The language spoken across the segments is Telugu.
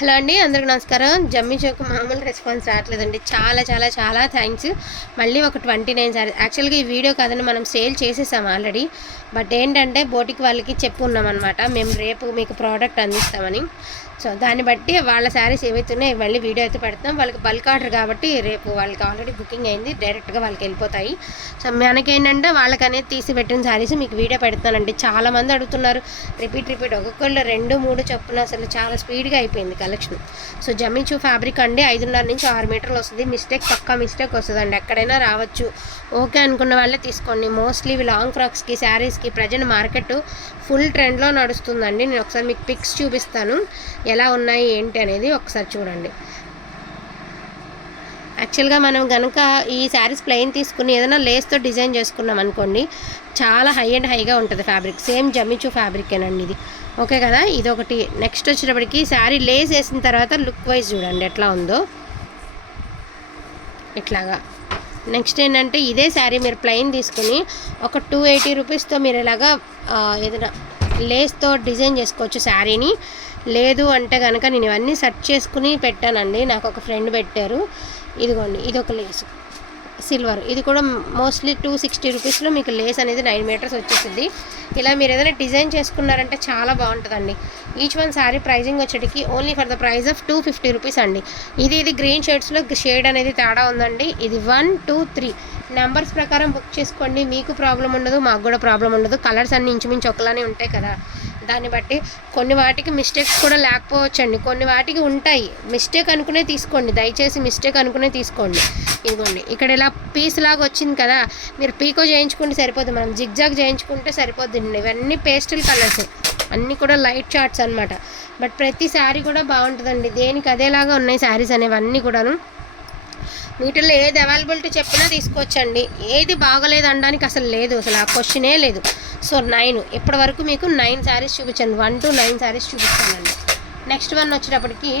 హలో అండి, అందరికి నమస్కారం. జమ్మి చోకు మామూలు రెస్పాన్స్ రావట్లేదండి. చాలా చాలా చాలా థ్యాంక్స్. మళ్ళీ ఒక 29 సారీ యాక్చువల్గా ఈ వీడియో కదని మనం సేల్ చేసేసాం ఆల్రెడీ. బట్ ఏంటంటే బోటిక్ వాళ్ళకి చెప్పున్నాం అనమాట, మేము రేపు మీకు ప్రోడక్ట్ అందిస్తామని. సో దాన్ని బట్టి వాళ్ళ శారీస్ ఏవైతున్నాయో మళ్ళీ వీడియో అయితే పెడతాం. వాళ్ళకి బల్క్ ఆర్డర్ కాబట్టి రేపు వాళ్ళకి ఆల్రెడీ బుకింగ్ అయింది, డైరెక్ట్గా వాళ్ళకి వెళ్ళిపోతాయి. సో మనకేంటంటే వాళ్ళకి అనేది తీసి పెట్టిన శారీస్ మీకు వీడియో పెడతానండి. చాలామంది అడుగుతున్నారు, రిపీట్ ఒక్కొక్కళ్ళు 2-3 చొప్పున అసలు చాలా స్పీడ్గా అయిపోయింది కలెక్షన్. సో జమ్మిచూ ఫ్యాబ్రిక్ అండి 5.5 నుంచి 6 మీటర్లు వస్తుంది. పక్కా మిస్టేక్ వస్తుందండి, ఎక్కడైనా రావచ్చు. ఓకే అనుకున్న వాళ్ళే తీసుకోండి. మోస్ట్లీ ఇవి లాంగ్ ఫ్రాక్స్కి, శారీస్కి ప్రజెంట్ మార్కెట్ ఫుల్ ట్రెండ్లో నడుస్తుందండి. నేను ఒకసారి మీకు పిక్స్ చూపిస్తాను ఎలా ఉన్నాయి ఏంటి అనేది, ఒకసారి చూడండి. యాక్చువల్గా మనం కనుక ఈ శారీస్ ప్లెయిన్ తీసుకుని ఏదైనా లేస్తో డిజైన్ చేసుకున్నాం అనుకోండి, చాలా హై అండ్ హైగా ఉంటుంది ఫ్యాబ్రిక్. సేమ్ జమ్మిచూ ఫ్యాబ్రికేనండి ఇది. ఓకే కదా, ఇదొకటి. నెక్స్ట్ వచ్చేటప్పటికి శారీ లేస్ వేసిన తర్వాత లుక్ వైజ్ చూడండి ఎట్లా ఉందో, ఇట్లాగా. నెక్స్ట్ ఏంటంటే ఇదే శారీ మీరు ప్లెయిన్ తీసుకుని ఒక 280 రూపీస్తో మీరు ఇలాగా ఏదైనా లేస్తో డిజైన్ చేసుకోవచ్చు శారీని. లేదు అంటే కనుక నేను ఇవన్నీ సెర్చ్ చేసుకుని పెట్టానండి, నాకు ఒక ఫ్రెండ్ పెట్టారు. ఇదిగోండి, ఇది ఒక లేసు సిల్వర్, ఇది కూడా మోస్ట్లీ 260 రూపీస్లో మీకు లేస్ అనేది 9 మీటర్స్ వచ్చేసింది. ఇలా మీరు ఏదైనా డిజైన్ చేసుకున్నారంటే చాలా బాగుంటుందండి. ఈచ్ వన్ శారీ ప్రైజింగ్ వచ్చేటికి only for the price of 250 rupees అండి. ఇది గ్రీన్ షేడ్స్లో షేడ్ అనేది తేడా ఉందండి. ఇది 1, 2, 3 నెంబర్స్ ప్రకారం బుక్ చేసుకోండి. మీకు ప్రాబ్లం ఉండదు, మాకు కూడా ప్రాబ్లం ఉండదు. కలర్స్ అన్నీ ఇంచుమించు ఒకలానే ఉంటాయి కదా, దాన్ని బట్టి కొన్ని వాటికి మిస్టేక్స్ కూడా లేకపోవచ్చండి, కొన్ని వాటికి ఉంటాయి. మిస్టేక్ అనుకునే తీసుకోండి, దయచేసి మిస్టేక్ అనుకునే తీసుకోండి. ఇదిగోండి, ఇక్కడ ఇలా పీస్ లాగా వచ్చింది కదా, మీరు పీకో చేయించుకుంటే సరిపోద్ది, మనం జిగ్జాగ్ చేయించుకుంటే సరిపోద్ది. ఇవన్నీ పేస్టల్ కలర్స్, అన్నీ కూడా లైట్ చార్ట్స్ అనమాట. బట్ ప్రతి శారీ కూడా బాగుంటుందండి, దేనికి అదేలాగా ఉన్నాయి శారీస్ అనేవన్నీ కూడాను. వీటిల్లో ఏది అవైలబిలిటీ చెప్పినా తీసుకోవచ్చండి, ఏది బాగలేదు అనడానికి అసలు లేదు, అసలు ఆ క్వశ్చనే లేదు. సో 9 ఇప్పటి వరకు మీకు 9 శారీస్ చూపించాను, 1 to 9 శారీస్ చూపిస్తానండి. నెక్స్ట్ వన్ వచ్చేటప్పటికి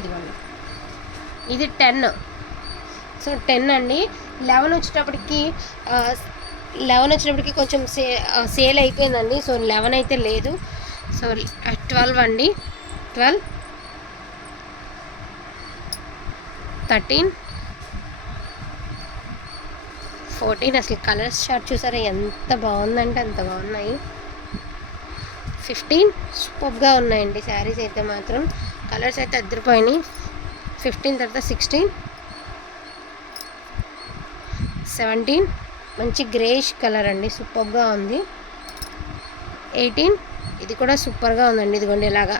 ఇదిగోండి, ఇది 10. సో 10 అండి. 11 వచ్చేటప్పటికి కొంచెం సేల్ అయిపోయిందండి. సో 11 అయితే లేదు. సో 12 అండి, 12, 13, 14. అసలు కలర్స్ చార్ట్ చూసారా ఎంత బాగుందంటే అంత బాగున్నాయి. 15 సూపర్గా ఉన్నాయండి శారీస్ అయితే మాత్రం, కలర్స్ అయితే అద్దరిపోయినాయి. 15 తర్వాత 16, 17 మంచి గ్రేష్ కలర్ అండి, సూపర్గా ఉంది. 18 ఇది కూడా సూపర్గా ఉందండి. ఇదిగోండి, ఇలాగా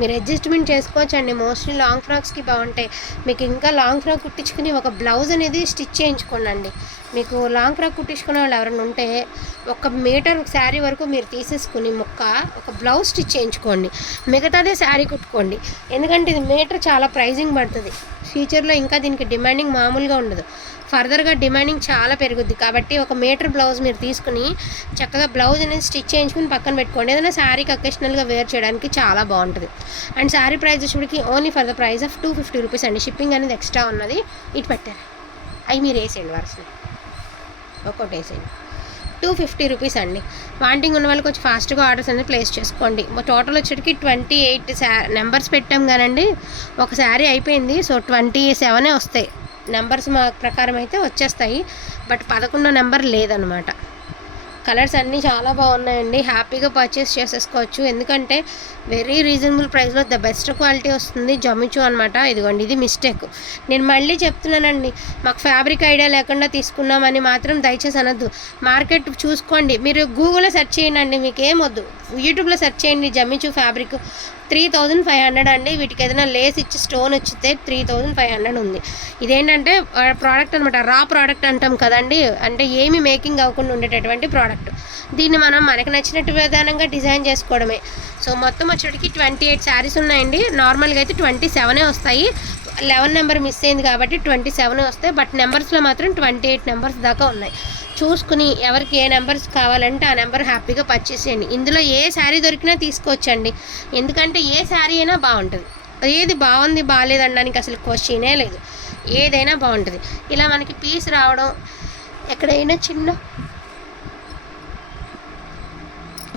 మీరు అడ్జస్ట్మెంట్ చేసుకోవచ్చండి. మోస్ట్లీ లాంగ్ ఫ్రాక్స్కి బాగుంటాయి. మీకు ఇంకా లాంగ్ ఫ్రాక్ కుట్టించుకుని ఒక బ్లౌజ్ అనేది స్టిచ్ చేయించుకోండి. మీకు లాంగ్ ఫ్రాక్ కుట్టించుకునే వాళ్ళు ఎవరైనా ఉంటే 1 మీటర్ శారీ వరకు మీరు తీసేసుకుని ఒక బ్లౌజ్ స్టిచ్ చేయించుకోండి, మిగతాదే శారీ కుట్టుకోండి. ఎందుకంటే ఇది మీటర్ చాలా ప్రైజింగ్ పడుతుంది. ఫ్యూచర్లో ఇంకా దీనికి డిమాండింగ్ మామూలుగా ఉండదు, ఫర్దర్గా డిమాండింగ్ చాలా పెరుగుద్ది. కాబట్టి 1 మీటర్ బ్లౌజ్ మీరు తీసుకుని చక్కగా బ్లౌజ్ అనేది స్టిచ్ చేయించుకుని పక్కన పెట్టుకోండి. ఏదైనా శారీకి అకేషనల్గా వేర్ చేయడానికి చాలా బాగుంటుంది. అండ్ శారీ ప్రైస్ వచ్చేటికి only for the price of 250 rupees అండి. షిప్పింగ్ అనేది ఎక్స్ట్రా ఉన్నది, ఇటు పెట్టారు. అవి మీరు వేసేయండి, వరుసని ఒక్కొక్కటి వేసేయండి. 250 రూపీస్ అండి. వాంటింగ్ ఉన్న వాళ్ళకి వచ్చి ఫాస్ట్గా ఆర్డర్స్ అనేది ప్లేస్ చేసుకోండి. టోటల్ వచ్చేటికి 28 నెంబర్స్ పెట్టాం కానండి, ఒక శారీ అయిపోయింది. సో 27 వస్తాయి నెంబర్స్ మా ప్రకారం అయితే వచ్చేస్తాయి. బట్ 11వ నెంబర్ లేదనమాట. కలర్స్ అన్నీ చాలా బాగున్నాయండి, హ్యాపీగా పర్చేస్ చేసేసుకోవచ్చు. ఎందుకంటే వెరీ రీజనబుల్ ప్రైస్లో ద బెస్ట్ క్వాలిటీ వస్తుంది జమ్మిచూ అనమాట. ఇదిగోండి, ఇది మిస్టేక్. నేను మళ్ళీ చెప్తున్నానండి, మాకు ఫ్యాబ్రిక్ ఐడియా లేకుండా తీసుకున్నామని మాత్రం దయచేసి అనొద్దు. మార్కెట్ చూసుకోండి, మీరు గూగుల్లో సెర్చ్ చేయండి, మీకు ఏమొద్దు, యూట్యూబ్లో సెర్చ్ చేయండి. జమ్మిచూ ఫ్యాబ్రిక్ 3500 అండి. వీటికి ఏదైనా లేస్ ఇచ్చి స్టోన్ వచ్చితే 3500 ఉంది. ఇదేంటంటే ప్రోడక్ట్ అనమాట, రా ప్రోడక్ట్ అంటాం కదండి, అంటే ఏమి మేకింగ్ అవ్వకుండా ఉండేటటువంటి ప్రోడక్ట్. దీన్ని మనం మనకు నచ్చినట్టు విధానంగా డిజైన్ చేసుకోవడమే. సో మొత్తం వచ్చేటికి 28 శారీస్ ఉన్నాయండి. నార్మల్గా అయితే 27 వస్తాయి, 11 నెంబర్ మిస్ అయింది కాబట్టి 27 వస్తాయి. బట్ నెంబర్స్లో మాత్రం 28 నెంబర్స్ దాకా ఉన్నాయి. చూసుకుని ఎవరికి ఏ నెంబర్స్ కావాలంటే ఆ నెంబర్ హ్యాపీగా పర్చేస్ చేయండి. ఇందులో ఏ శారీ దొరికినా తీసుకోవచ్చండి, ఎందుకంటే ఏ శారీ అయినా బాగుంటుంది. ఏది బాగుంది బాగాలేదు అనడానికి అసలు క్వశ్చనే లేదు, ఏదైనా బాగుంటుంది. ఇలా మనకి పీస్ రావడం, ఎక్కడైనా చిన్న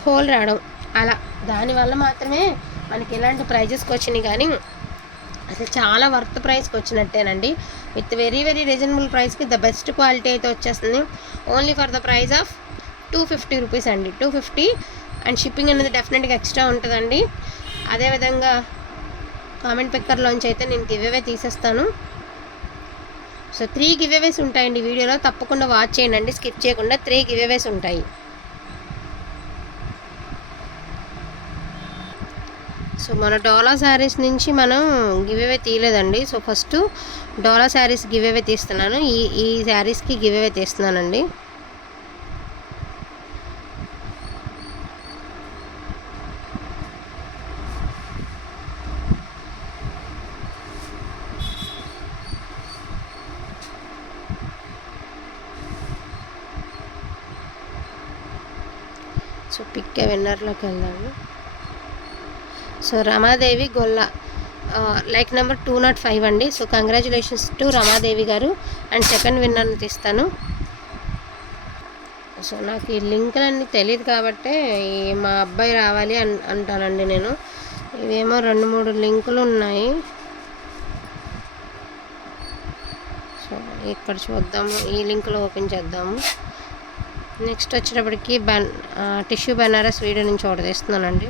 హోల్ రావడం, అలా దానివల్ల మాత్రమే మనకి ఇలాంటి ప్రైజెస్కి వచ్చినాయి. కానీ అసలు చాలా వర్త్ ప్రైస్కి వచ్చినట్టేనండి. విత్ వెరీ వెరీ రీజనబుల్ ప్రైస్కి ద బెస్ట్ క్వాలిటీ అయితే వచ్చేస్తుంది. Only for the price of 250 rupees అండి. 250 అండ్ షిప్పింగ్ అనేది డెఫినెట్గా ఎక్స్ట్రా ఉంటుందండి. అదేవిధంగా కామెంట్ పిక్కర్లోంచి అయితే నేను గివ్అవే తీసేస్తాను. సో 3 గివ్అవేస్ ఉంటాయండి వీడియోలో, తప్పకుండా వాచ్ చేయండి, స్కిప్ చేయకుండా. 3 గివ్అవేస్ ఉంటాయి. సో మన డోలా శారీస్ నుంచి మనం గివ్అవే తీయలేదండి. సో ఫస్ట్ డోలా శారీస్ గివ్అవే తీస్తున్నాను. ఈ శారీస్కి గివ్అవే తీస్తున్నానండి. సో పిక్ విన్నర్లోకి వెళ్దాము. సో రమాదేవి గొల్ల లైక్ నెంబర్ 205 అండి. సో కంగ్రాచులేషన్స్ టు రమాదేవి గారు. అండ్ సెకండ్ విన్నర్ని తీస్తాను. సో నాకు ఈ లింకులన్నీ తెలియదు కాబట్టి మా అబ్బాయి రావాలి అంటానండి నేను. ఇవేమో 2-3 లింకులు ఉన్నాయి. సో ఇక్కడ చూద్దాము, ఈ లింకులో ఓపెన్ చేద్దాము. నెక్స్ట్ వచ్చేటప్పటికి టిష్యూ బెనారస్ వీడియో నుంచి ఆర్డర్ చేస్తున్నానండి.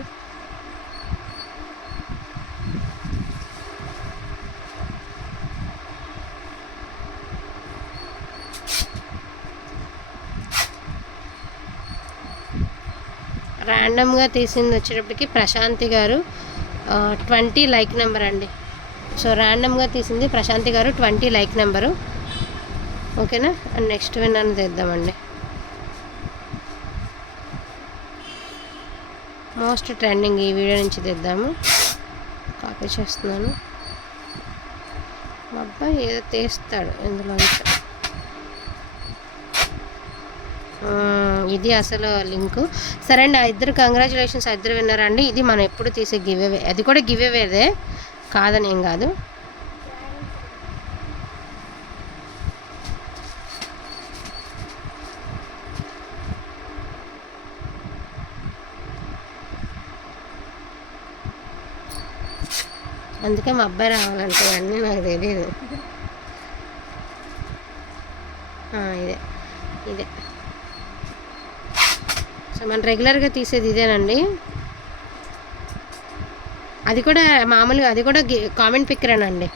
ర్యాండమ్గా తీసింది వచ్చేటప్పటికి ప్రశాంతి గారు 20 లైక్ నెంబర్ అండి. సో ర్యాండమ్గా తీసింది ప్రశాంతి గారు 20 లైక్ నెంబరు. ఓకేనా. అండ్ నెక్స్ట్ విన్నర్ని తెద్దామండి. మోస్ట్ ట్రెండింగ్ ఈ వీడియో నుంచి తెద్దాము. కాపీ చేస్తున్నాను. మా అబ్బాయి ఏదో తీస్తాడు ఇందులో. ఇది అసలు లింకు. సరే అండి, ఆ ఇద్దరు కంగ్రాచులేషన్స్, ఆ ఇద్దరు విన్నారండి. ఇది మనం ఎప్పుడు తీసే గివ్అవే, అది కూడా గివ్అవేదే కాదని ఏం కాదు. అందుకే మా అబ్బాయి రావాలంటే అన్నీ నాకు తెలియదు. ఇదే సో మనం రెగ్యులర్గా తీసేది ఇదేనండి. అది కూడా మామూలుగా, అది కూడా కామెంట్ పిక్కరేనండి.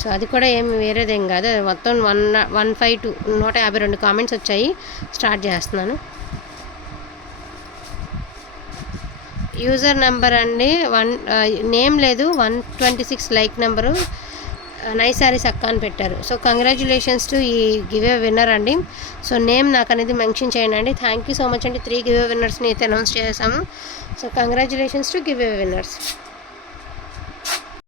సో అది కూడా ఏమి వేరేదేం కాదు. మొత్తం 152 కామెంట్స్ వచ్చాయి. స్టార్ట్ చేస్తున్నాను. యూజర్ నెంబర్ అండి నేమ్ లేదు, 126 లైక్ నెంబరు. నైస్ శారీస్ అక్క అని పెట్టారు. సో కంగ్రాచులేషన్స్ టు ఈ గివ్అవే విన్నర్ అండి. సో నేమ్ నాకు అనేది మెన్షన్ చేయండి అండి. థ్యాంక్ యూ సో మచ్ అండి. 3 గివ్అవే విన్నర్స్ని అయితే అనౌన్స్ చేసాము. So congratulations to giveaway winners.